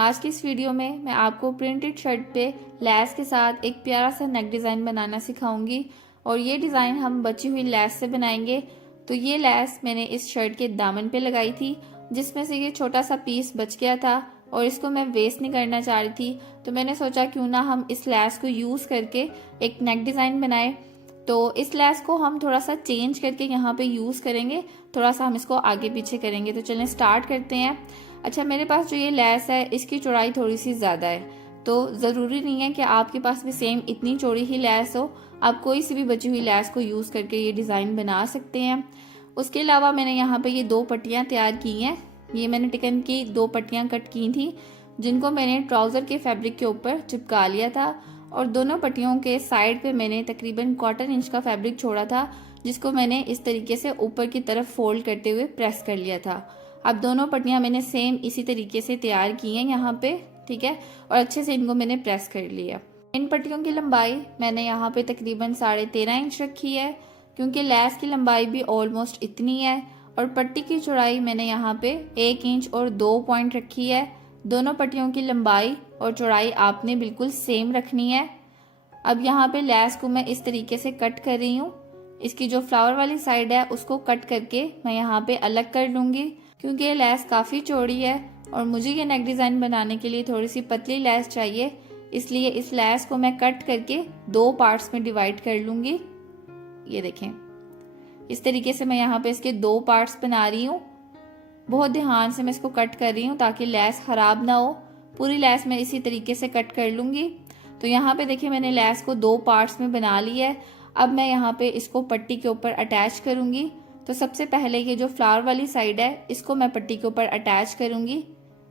आज की इस वीडियो में मैं आपको प्रिंटेड शर्ट पे लैस के साथ एक प्यारा सा नेक डिज़ाइन बनाना सिखाऊंगी और ये डिज़ाइन हम बची हुई लैस से बनाएंगे। तो ये लैस मैंने इस शर्ट के दामन पे लगाई थी, जिसमें से ये छोटा सा पीस बच गया था और इसको मैं वेस्ट नहीं करना चाह रही थी। तो मैंने सोचा क्यों ना हम इस लैस को यूज़ करके एक नेक डिज़ाइन बनाए। तो इस लैस को हम थोड़ा सा चेंज करके यहाँ पे यूज़ करेंगे, थोड़ा सा हम इसको आगे पीछे करेंगे। तो चलें स्टार्ट करते हैं। अच्छा, मेरे पास जो ये लैस है इसकी चौड़ाई थोड़ी सी ज़्यादा है, तो ज़रूरी नहीं है कि आपके पास भी सेम इतनी चौड़ी ही लैस हो। आप कोई सी भी बची हुई लैस को यूज़ करके ये डिज़ाइन बना सकते हैं। उसके अलावा मैंने यहाँ पे ये 2 पट्टियाँ तैयार की हैं। ये मैंने टिकन की 2 पट्टियाँ कट की थी, जिनको मैंने ट्राउज़र के फैब्रिक के ऊपर चिपका लिया था और दोनों पट्टियों के साइड पे मैंने तकरीबन 1/4 इंच का फैब्रिक छोड़ा था, जिसको मैंने इस तरीके से ऊपर की तरफ फोल्ड करते हुए प्रेस कर लिया था। अब दोनों पट्टियां मैंने सेम इसी तरीके से तैयार की हैं यहाँ पे, ठीक है, और अच्छे से इनको मैंने प्रेस कर लिया। इन पट्टियों की लंबाई मैंने यहाँ पे तकरीबन 13.5 इंच रखी है, क्योंकि लैस की लंबाई भी ऑलमोस्ट इतनी है। और पट्टी की चौड़ाई मैंने यहाँ पे 1 इंच और 2 पॉइंट रखी है। दोनों पट्टियों की लंबाई और चौड़ाई आपने बिल्कुल सेम रखनी है। अब यहाँ पे लैस को मैं इस तरीके से कट कर रही हूँ। इसकी जो फ्लावर वाली साइड है उसको कट करके मैं यहाँ पे अलग कर लूंगी, क्योंकि ये लैस काफ़ी चौड़ी है और मुझे ये नेक डिज़ाइन बनाने के लिए थोड़ी सी पतली लैस चाहिए। इसलिए इस लैस को मैं कट करके 2 पार्ट्स में डिवाइड कर लूंगी। ये देखें, इस तरीके से मैं यहाँ पे इसके 2 पार्ट्स बना रही हूँ। बहुत ध्यान से मैं इसको कट कर रही हूँ ताकि लैस खराब ना हो। पूरी लैस मैं इसी तरीके से कट कर लूंगी। तो यहाँ पे देखिए मैंने लैस को 2 पार्ट्स में बना ली है। अब मैं यहाँ पे इसको पट्टी के ऊपर अटैच करूंगी। तो सबसे पहले ये जो फ्लावर वाली साइड है इसको मैं पट्टी के ऊपर अटैच करूंगी।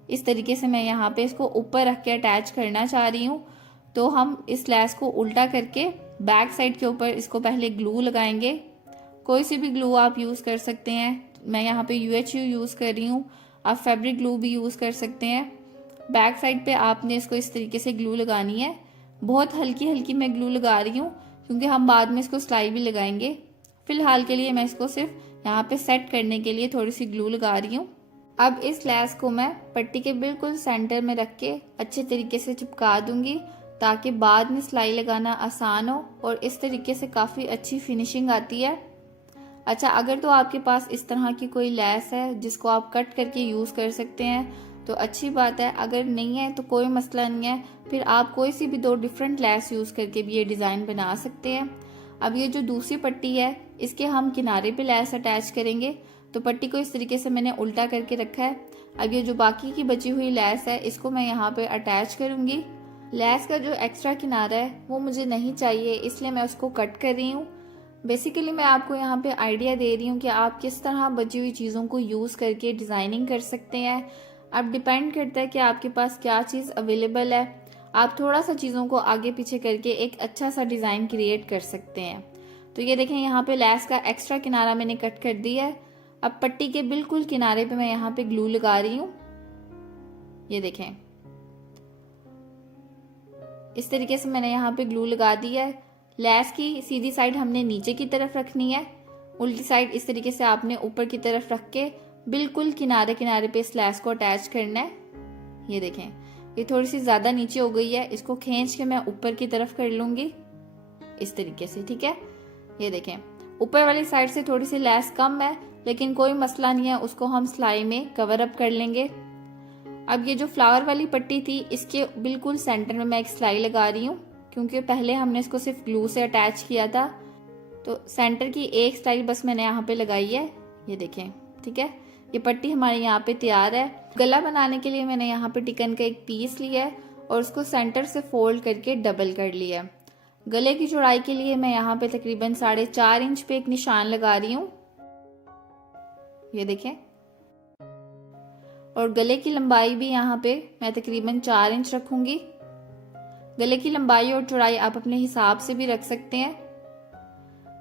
इस तरीके से मैं यहाँ पे इसको ऊपर रख के अटैच करना चाह रही हूँ। तो हम इस लैस को उल्टा करके बैक साइड के ऊपर इसको पहले ग्लू लगाएंगे। कोई सी भी ग्लू आप यूज़ कर सकते हैं। मैं यहाँ पे UHU यूज़ कर रही हूँ, आप फैब्रिक ग्लू भी यूज़ कर सकते हैं। बैक साइड पे आपने इसको इस तरीके से ग्लू लगानी है। बहुत हल्की हल्की मैं ग्लू लगा रही हूँ, क्योंकि हम बाद में इसको सिलाई भी लगाएंगे। फिलहाल के लिए मैं इसको सिर्फ यहाँ पे सेट करने के लिए थोड़ी सी ग्लू लगा रही हूँ। अब इस लैस को मैं पट्टी के बिल्कुल सेंटर में रख के अच्छे तरीके से चिपका दूंगी, ताकि बाद में सिलाई लगाना आसान हो और इस तरीके से काफ़ी अच्छी फिनिशिंग आती है। अच्छा, अगर तो आपके पास इस तरह की कोई लैस है जिसको आप कट करके यूज़ कर सकते हैं तो अच्छी बात है। अगर नहीं है तो कोई मसला नहीं है, फिर आप कोई सी भी 2 डिफरेंट लैस यूज़ करके भी ये डिज़ाइन बना सकते हैं। अब ये जो दूसरी पट्टी है इसके हम किनारे पे लैस अटैच करेंगे। तो पट्टी को इस तरीके से मैंने उल्टा करके रखा है। अब ये जो बाकी की बची हुई लैस है इसको मैं यहाँ पे अटैच करूँगी। लैस का जो एक्स्ट्रा किनारा है वो मुझे नहीं चाहिए, इसलिए मैं उसको कट कर रही हूँ। बेसिकली मैं आपको यहाँ पे आइडिया दे रही हूँ कि आप किस तरह बची हुई चीज़ों को यूज़ करके डिज़ाइनिंग कर सकते हैं। अब डिपेंड करता है कि आपके पास क्या चीज़ अवेलेबल है। आप थोड़ा सा चीज़ों को आगे पीछे करके एक अच्छा सा डिज़ाइन क्रिएट कर सकते हैं। तो ये देखें, यहाँ पे लैस का एक्स्ट्रा किनारा मैंने कट कर दिया है। अब पट्टी के बिल्कुल किनारे पे मैं यहाँ पे ग्लू लगा रही हूँ। ये देखें, इस तरीके से मैंने यहाँ पे ग्लू लगा दिया है। लैस की सीधी साइड हमने नीचे की तरफ रखनी है, उल्टी साइड इस तरीके से आपने ऊपर की तरफ रख के बिल्कुल किनारे किनारे पे इस लैस को अटैच करना है। ये देखें, ये थोड़ी सी ज़्यादा नीचे हो गई है, इसको खींच के मैं ऊपर की तरफ कर लूँगी इस तरीके से, ठीक है। ये देखें, ऊपर वाली साइड से थोड़ी सी लैस कम है, लेकिन कोई मसला नहीं है, उसको हम सिलाई में कवर अप कर लेंगे। अब ये जो फ्लावर वाली पट्टी थी इसके बिल्कुल सेंटर में मैं एक सिलाई लगा रही हूँ, क्योंकि पहले हमने इसको सिर्फ ग्लू से अटैच किया था। तो सेंटर की एक सिलाई बस मैंने यहाँ पे लगाई है। ये देखें, ठीक है, ये पट्टी हमारे यहाँ पे तैयार है। गला बनाने के लिए मैंने यहाँ पे टिकन का एक पीस लिया है और उसको सेंटर से फोल्ड करके डबल कर लिया। गले की चौड़ाई के लिए मैं यहाँ पे तकरीबन 4.5 इंच पे एक निशान लगा रही हूँ। ये देखें, और गले की लंबाई भी यहाँ पे मैं तकरीबन 4 इंच रखूंगी। गले की लंबाई और चौड़ाई आप अपने हिसाब से भी रख सकते हैं।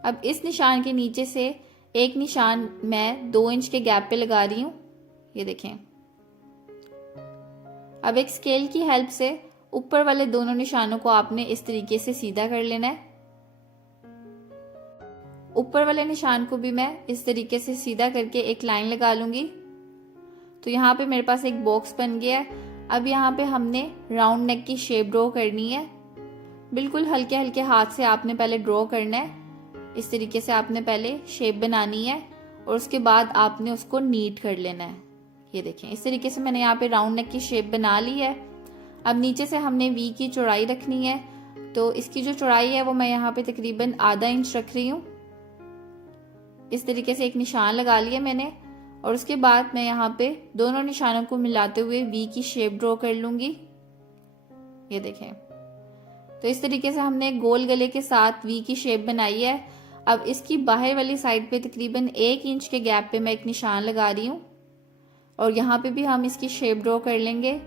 अब इस निशान के नीचे से एक निशान मैं 2 इंच के गैप पे लगा रही हूँ। ये देखें, अब एक स्केल की हेल्प से ऊपर वाले दोनों निशानों को आपने इस तरीके से सीधा कर लेना है। ऊपर वाले निशान को भी मैं इस तरीके से सीधा करके एक लाइन लगा लूंगी। तो यहाँ पे मेरे पास एक बॉक्स बन गया है। अब यहाँ पे हमने राउंड नेक की शेप ड्रॉ करनी है। बिल्कुल हल्के हल्के हाथ से आपने पहले ड्रॉ करना है। इस तरीके से आपने पहले शेप बनानी है और उसके बाद आपने उसको नीट कर लेना है। ये देखें, इस तरीके से मैंने यहाँ पे राउंड नेक की शेप बना ली है। अब नीचे से हमने वी की चौड़ाई रखनी है, तो इसकी जो चौड़ाई है वो मैं यहाँ पे तकरीबन आधा इंच रख रही हूँ। इस तरीके से एक निशान लगा लिया मैंने और उसके बाद मैं यहाँ पे दोनों निशानों को मिलाते हुए वी की शेप ड्रॉ कर लूंगी। ये देखें, तो इस तरीके से हमने गोल गले के साथ वी की शेप बनाई है। अब इसकी बाहर वाली साइड पे तकरीबन 1 इंच के गैप पे मैं एक निशान लगा रही हूँ और यहाँ पे भी हम इसकी शेप ड्रॉ कर लेंगे।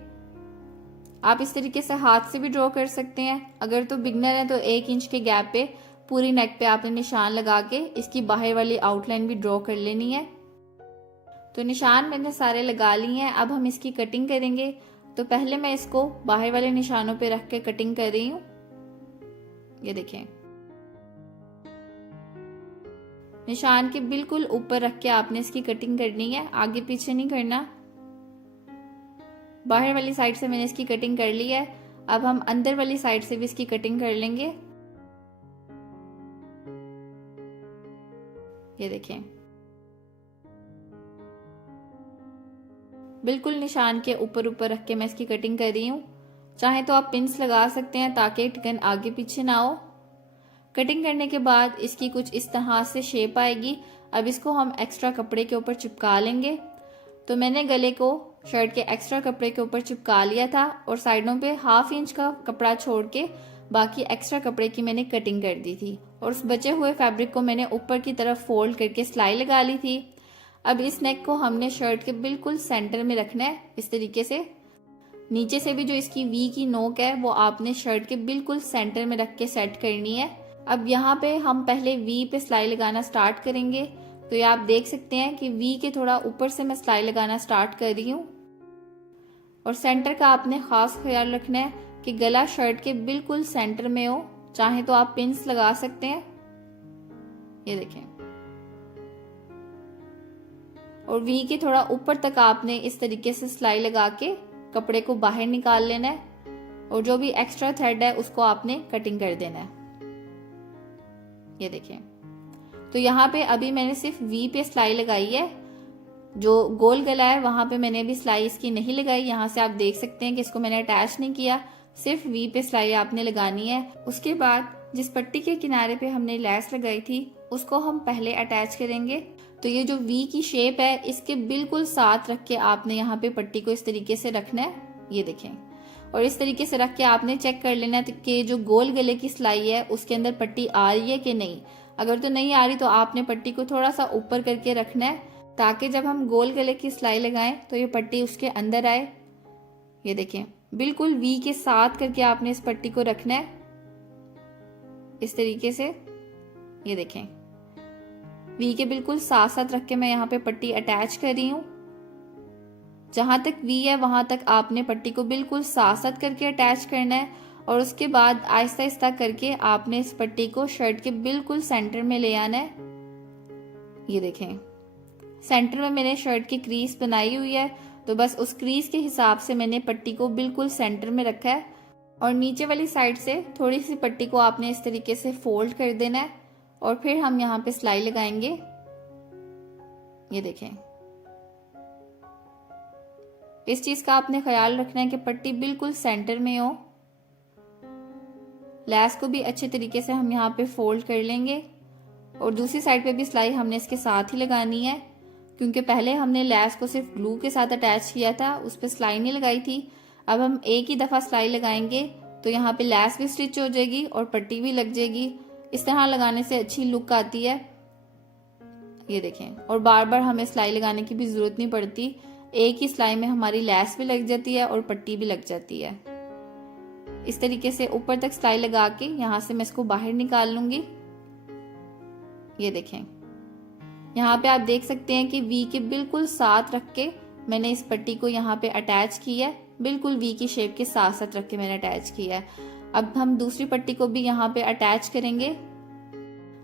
आप इस तरीके से हाथ से भी ड्रॉ कर सकते हैं। अगर तो बिगनर है तो 1 इंच के गैप पे पूरी नेक पे आपने निशान लगा के इसकी बाहर वाली आउटलाइन भी ड्रॉ कर लेनी है। तो निशान मैंने सारे लगा लिए हैं। अब हम इसकी कटिंग करेंगे। तो पहले मैं इसको बाहर वाले निशानों पे रख के कटिंग कर रही हूँ। ये देखें, निशान के बिल्कुल ऊपर रख के आपने इसकी कटिंग करनी है, आगे पीछे नहीं करना। बाहर वाली साइड से मैंने इसकी कटिंग कर ली है। अब हम अंदर वाली साइड से भी इसकी कटिंग कर लेंगे। ये देखें, बिल्कुल निशान के ऊपर ऊपर रख के मैं इसकी कटिंग कर रही हूँ। चाहे तो आप पिंस लगा सकते हैं ताकि टिकन आगे पीछे ना हो। कटिंग करने के बाद इसकी कुछ इस तरह से शेप आएगी। अब इसको हम एक्स्ट्रा कपड़े के ऊपर चिपका लेंगे। तो मैंने गले को शर्ट के एक्स्ट्रा कपड़े के ऊपर चिपका लिया था और साइडों पे 1/2 इंच का कपड़ा छोड़ के बाकी एक्स्ट्रा कपड़े की मैंने कटिंग कर दी थी और उस बचे हुए फैब्रिक को मैंने ऊपर की तरफ फोल्ड करके सिलाई लगा ली थी। अब इस नेक को हमने शर्ट के बिल्कुल सेंटर में रखना है। इस तरीके से नीचे से भी जो इसकी वी की नोक है वो आपने शर्ट के बिल्कुल सेंटर में रख के सेट करनी है। अब यहाँ पे हम पहले वी पे सिलाई लगाना स्टार्ट करेंगे। तो ये आप देख सकते हैं कि वी के थोड़ा ऊपर से मैं सिलाई लगाना स्टार्ट कर रही हूँ और सेंटर का आपने खास ख्याल रखना है कि गला शर्ट के बिल्कुल सेंटर में हो। चाहे तो आप पिंस लगा सकते हैं। ये देखें, और वी के थोड़ा ऊपर तक आपने इस तरीके से सिलाई लगा के कपड़े को बाहर निकाल लेना है और जो भी एक्स्ट्रा थ्रेड है उसको आपने कटिंग कर देना है। ये देखें, तो यहाँ पे अभी मैंने सिर्फ वी पे सिलाई लगाई है। जो गोल गला है वहां पे मैंने अभी सिलाई इसकी नहीं लगाई। यहाँ से आप देख सकते हैं कि इसको मैंने अटैच नहीं किया, सिर्फ वी पे सिलाई आपने लगानी है। उसके बाद जिस पट्टी के किनारे पे हमने लैस लगाई थी उसको हम पहले अटैच करेंगे। तो ये जो वी की शेप है इसके बिल्कुल साथ रख के आपने यहाँ पे पट्टी को इस तरीके से रखना है। ये देखें, और इस तरीके से रख के आपने चेक कर लेना है कि जो गोल गले की सिलाई है उसके अंदर पट्टी आ रही है कि नहीं। अगर तो नहीं आ रही तो आपने पट्टी को थोड़ा सा ऊपर करके रखना है ताकि जब हम गोल गले की सिलाई लगाएं तो ये पट्टी उसके अंदर आए। ये देखें, बिल्कुल वी के साथ करके आपने इस पट्टी को रखना है इस तरीके से। ये देखें, वी के बिल्कुल साथ साथ रख के मैं यहाँ पे पट्टी अटैच कर रही हूँ। जहां तक वी है वहां तक आपने पट्टी को बिल्कुल साथ साथ करके अटैच करना है और उसके बाद आहिस्ता आहिस्ता करके आपने इस पट्टी को शर्ट के बिल्कुल सेंटर में ले आना है। ये देखें, सेंटर में मैंने शर्ट की क्रीज बनाई हुई है, तो बस उस क्रीज के हिसाब से मैंने पट्टी को बिल्कुल सेंटर में रखा है और नीचे वाली साइड से थोड़ी सी पट्टी को आपने इस तरीके से फोल्ड कर देना है और फिर हम यहाँ पे सिलाई लगाएंगे। ये देखें, इस चीज का आपने ख्याल रखना है कि पट्टी बिल्कुल सेंटर में हो। लैस को भी अच्छे तरीके से हम यहाँ पे फोल्ड कर लेंगे और दूसरी साइड पे भी सिलाई हमने इसके साथ ही लगानी है क्योंकि पहले हमने लैस को सिर्फ ग्लू के साथ अटैच किया था, उस पर सिलाई नहीं लगाई थी। अब हम एक ही दफा सिलाई लगाएंगे तो यहाँ पे लैस भी स्टिच हो जाएगी और पट्टी भी लग जाएगी। इस तरह लगाने से अच्छी लुक आती है। ये देखें, और बार बार हमें सिलाई लगाने की भी जरूरत नहीं पड़ती, एक ही सिलाई में हमारी लैस भी लग जाती है और पट्टी भी लग जाती है। इस तरीके से ऊपर तक सिलाई लगा के यहाँ से मैं इसको बाहर निकाल लूंगी। ये देखें, यहाँ पे आप देख सकते हैं कि वी के बिल्कुल साथ रख के मैंने इस पट्टी को यहाँ पे अटैच किया है। बिल्कुल वी की शेप के साथ साथ रख के मैंने अटैच किया है। अब हम दूसरी पट्टी को भी यहाँ पे अटैच करेंगे।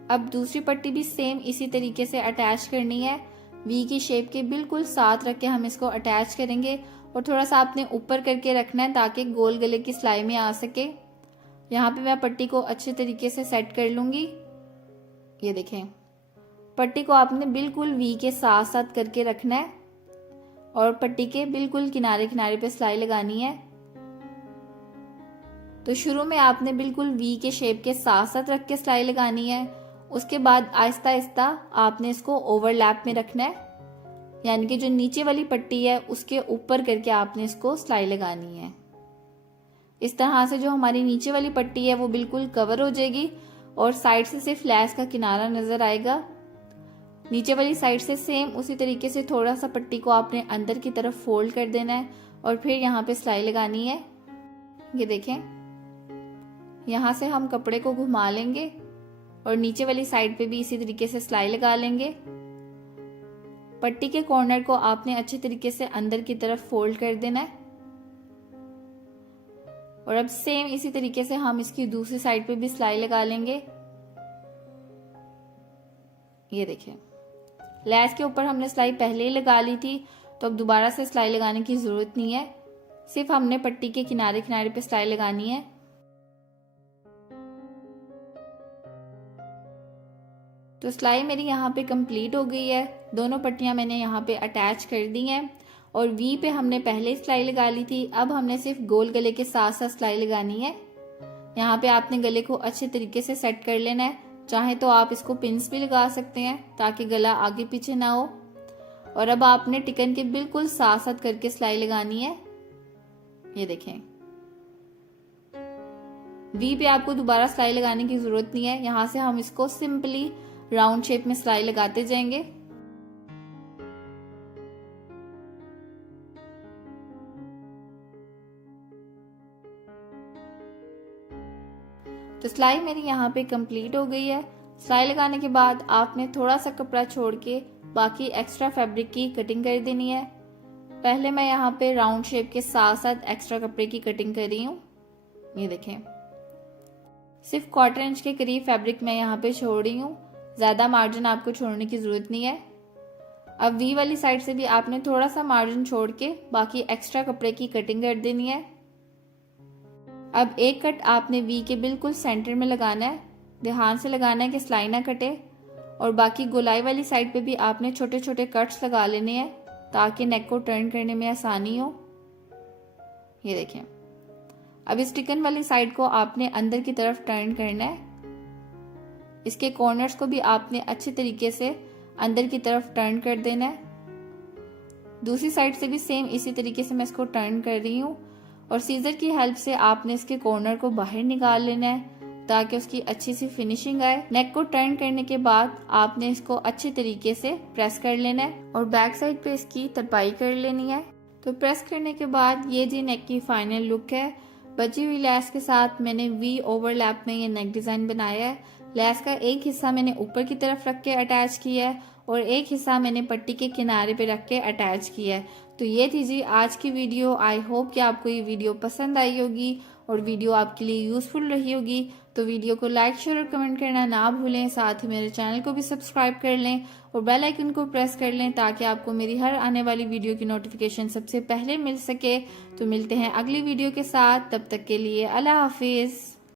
अब दूसरी पट्टी भी सेम इसी तरीके से अटैच करनी है। वी की शेप के बिल्कुल साथ रख के हम इसको अटैच करेंगे और थोड़ा सा आपने ऊपर करके रखना है ताकि गोल गले की सिलाई में आ सके। यहाँ पे मैं पट्टी को अच्छे तरीके से सेट कर लूँगी। ये देखें, पट्टी को आपने बिल्कुल वी के साथ साथ करके रखना है और पट्टी के बिल्कुल किनारे किनारे पे सिलाई लगानी है। तो शुरू में आपने बिल्कुल वी के शेप के साथ साथ रख के सिलाई लगानी है। उसके बाद आहिस्ता आहिस्ता आपने इसको ओवरलैप में रखना है, यानी कि जो नीचे वाली पट्टी है उसके ऊपर करके आपने इसको सिलाई लगानी है। इस तरह से जो हमारी नीचे वाली पट्टी है वो बिल्कुल कवर हो जाएगी और साइड से सिर्फ लैस का किनारा नजर आएगा। नीचे वाली साइड से सेम उसी तरीके से थोड़ा सा पट्टी को आपने अंदर की तरफ फोल्ड कर देना है और फिर यहाँ पे सिलाई लगानी है। ये देखें, यहाँ से हम कपड़े को घुमा लेंगे और नीचे वाली साइड पे भी इसी तरीके से सिलाई लगा लेंगे। पट्टी के कॉर्नर को आपने अच्छे तरीके से अंदर की तरफ फोल्ड कर देना है और अब सेम इसी तरीके से हम इसकी दूसरी साइड पे भी सिलाई लगा लेंगे। ये देखिए, लैस के ऊपर हमने सिलाई पहले ही लगा ली थी, तो अब दोबारा से सिलाई लगाने की जरूरत नहीं है, सिर्फ हमने पट्टी के किनारे किनारे पे सिलाई लगानी है। तो सिलाई मेरी यहाँ पे कंप्लीट हो गई है। दोनों पट्टियां मैंने यहाँ पे अटैच कर दी हैं और वी पे हमने पहले सिलाई लगा ली थी। अब हमने सिर्फ गोल गले के साथ साथ सिलाई लगानी है। यहाँ पे आपने गले को अच्छे तरीके से सेट कर लेना है। चाहे तो आप इसको पिन्स भी लगा सकते हैं ताकि गला आगे पीछे ना हो। और अब आपने टिकन के बिल्कुल साथ साथ करके सिलाई लगानी है। ये देखें, वी पे आपको दोबारा सिलाई लगाने की जरूरत नहीं है। यहाँ से हम इसको सिंपली राउंड शेप में सिलाई लगाते जाएंगे। तो सिलाई मेरी यहाँ पे कंप्लीट हो गई है। सिलाई लगाने के बाद आपने थोड़ा सा कपड़ा छोड़ के बाकी एक्स्ट्रा फैब्रिक की कटिंग कर देनी है। पहले मैं यहाँ पे राउंड शेप के साथ साथ एक्स्ट्रा कपड़े की कटिंग कर रही हूँ। ये देखें, सिर्फ 1/4 इंच के करीब फैब्रिक मैं यहाँ पे छोड़ रही हूँ, ज्यादा मार्जिन आपको छोड़ने की जरूरत नहीं है। अब वी वाली साइड से भी आपने थोड़ा सा मार्जिन छोड़ के बाकी एक्स्ट्रा कपड़े की कटिंग कर देनी है। अब एक कट आपने वी के बिल्कुल सेंटर में लगाना है, ध्यान से लगाना है कि सिलाई ना कटे। और बाकी गोलाई वाली साइड पे भी आपने छोटे छोटे कट्स लगा लेने हैं ताकि नेक को टर्न करने में आसानी हो। ये देखें, अब इस टिकन वाली साइड को आपने अंदर की तरफ टर्न करना है। इसके कॉर्नर्स को भी आपने अच्छे तरीके से अंदर की तरफ टर्न कर देना है। दूसरी साइड से भी सेम इसी तरीके से मैं इसको टर्न कर रही हूँ और सीजर की हेल्प से आपने इसके कॉर्नर को बाहर निकाल लेना है ताकि उसकी अच्छी सी फिनिशिंग आए। नेक को टर्न करने के बाद आपने इसको अच्छे तरीके से प्रेस कर लेना है और बैक साइड पे इसकी तरपाई कर लेनी है। तो प्रेस करने के बाद ये जी नेक की फाइनल लुक है। बची हुई लैस के साथ मैंने वी ओवरलैप में ये नेक डिजाइन बनाया है। लैस का एक हिस्सा मैंने ऊपर की तरफ रख के अटैच किया है और एक हिस्सा मैंने पट्टी के किनारे पे रख के अटैच किया है। तो ये थी जी आज की वीडियो। आई होप कि आपको ये वीडियो पसंद आई होगी और वीडियो आपके लिए यूजफुल रही होगी। तो वीडियो को लाइक शेयर और कमेंट करना ना भूलें। साथ ही मेरे चैनल को भी सब्सक्राइब कर लें और बेल आइकन को प्रेस कर लें ताकि आपको मेरी हर आने वाली वीडियो की नोटिफिकेशन सबसे पहले मिल सके। तो मिलते हैं अगली वीडियो के साथ, तब तक के लिए अल्लाह हाफिज।